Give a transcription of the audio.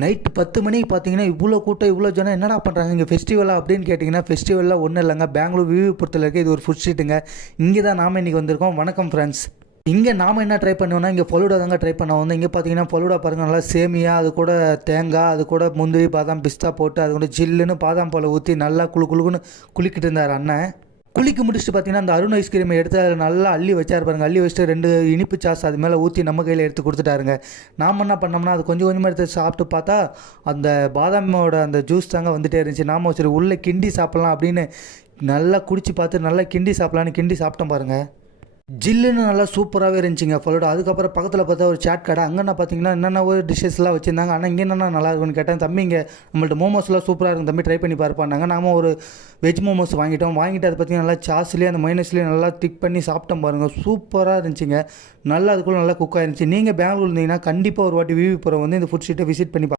Night 10 மணிக்கு பார்த்தீங்கன்னா, இவ்வளோ கூட்டம், இவ்வளோ ஜனம் என்னடா பண்ணுறாங்க? இங்கே ஃபெஸ்டிவலா அப்படின்னு கேட்டிங்கன்னா, ஃபெஸ்டிவல்லாம் ஒன்றும் இல்லைங்க. பெங்களூர் விவிபுரத்தில் இருக்க இது ஒரு ஃபுட் ஸ்ட்ரீட்டுங்க. இங்கே தான் நாம இன்றைக்கி வந்திருக்கோம். வணக்கம் ஃப்ரெண்ட்ஸ். இங்கே நாம என்ன ட்ரை பண்ணுவோம்னா, இங்கே ஃபலூடா தாங்க ட்ரை பண்ண வந்தோம். இங்கே பார்த்தீங்கன்னா ஃபலூடா பாருங்கள், நல்லா சேமியா, அது கூட தேங்காய், அது கூட முந்திரி, பாதாம், பிஸ்தா போட்டு அது கூட ஜில்லுன்னு பாதாம் பாலை ஊற்றி நல்லா குளுக்குன்னு குளிக்கிட்டு இருந்தார் அண்ணன். குளிக்க முடிச்சுட்டு பார்த்தீங்கன்னா, அந்த அருண் ஐஸ்கிரீமை எடுத்து அதில் நல்லா அள்ளி வச்சார் பாருங்க. அள்ளி வச்சுட்டு 2 இனிப்பு சாஸ் அது மேலே ஊற்றி நம்ம கையில் எடுத்து கொடுத்துட்டாருங்க. நாம் என்ன பண்ணோம்னா, அது கொஞ்சம் கொஞ்சமாக எடுத்து சாப்பிட்டு பார்த்தா அந்த பாதாமோட அந்த ஜூஸ் தாங்க வந்துட்டே இருந்துச்சு. நாம சரி உள்ளே கிண்டி சாப்பிட்லாம் அப்படின்னு நல்லா குடிச்சு பார்த்து நல்லா கிண்டி சாப்பிட்லான்னு கிண்டி சாப்பிட்டோம் பாருங்கள். ஜில்லுன்னு நல்லா சூப்பராகவே இருந்துச்சுங்க ஃபலூடா. அதுக்கப்புறம் பக்கத்தில் பார்த்தா ஒரு சாட் கடை. அங்கே நான் பார்த்தீங்கன்னா என்னென்ன ஒரு டிஷ்ஷஸ்லாம் வச்சுருந்தாங்க. ஆனால் இங்கே என்னென்ன நல்லா இருக்குன்னு கேட்டேன். தம்பி இங்கே நம்மள்ட்ட மோமோஸ்லாம் சூப்பராக இருக்கும் தம்பி, ட்ரை பண்ணி பார்ப்பாங்க. நாம ஒரு வெஜ் மோமோஸ் வாங்கிட்டோம். வாங்கிட்டு அதை பார்த்தீங்கன்னா நல்லா சாஸ்லேயே அந்த மைனஸ்லேயே நல்லா திக் பண்ணி சாப்பிட்டோம் பாருங்கள். சூப்பராக இருந்துச்சுங்க. நல்லா அதுக்குள்ளே நல்லா குக் ஆயிருந்துச்சு. நீங்கள் பெங்களூர் இருந்தீங்கன்னா கண்டிப்பாக ஒரு வாட்டி விவிபுரம் வந்து இந்த ஃபுட் ஸ்ட்ரீட்டை விசிட் பண்ணி